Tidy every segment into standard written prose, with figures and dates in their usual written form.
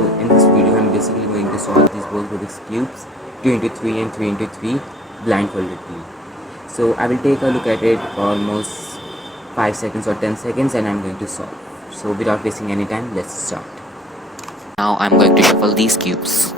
in this video I'm basically going to solve these both Rubik's Cubes 2 into 3 and 3 into 3 blindfoldedly. So I will take a look at it for almost 5 seconds or 10 seconds and I'm going to solve. So without wasting any time, let's start. Now I'm going to shuffle these cubes.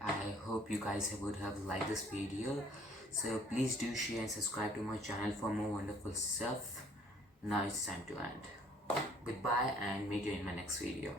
I hope you guys would have liked this video, so please do share and subscribe to my channel for more wonderful stuff. Now it's time to end. Goodbye and meet you in my next video.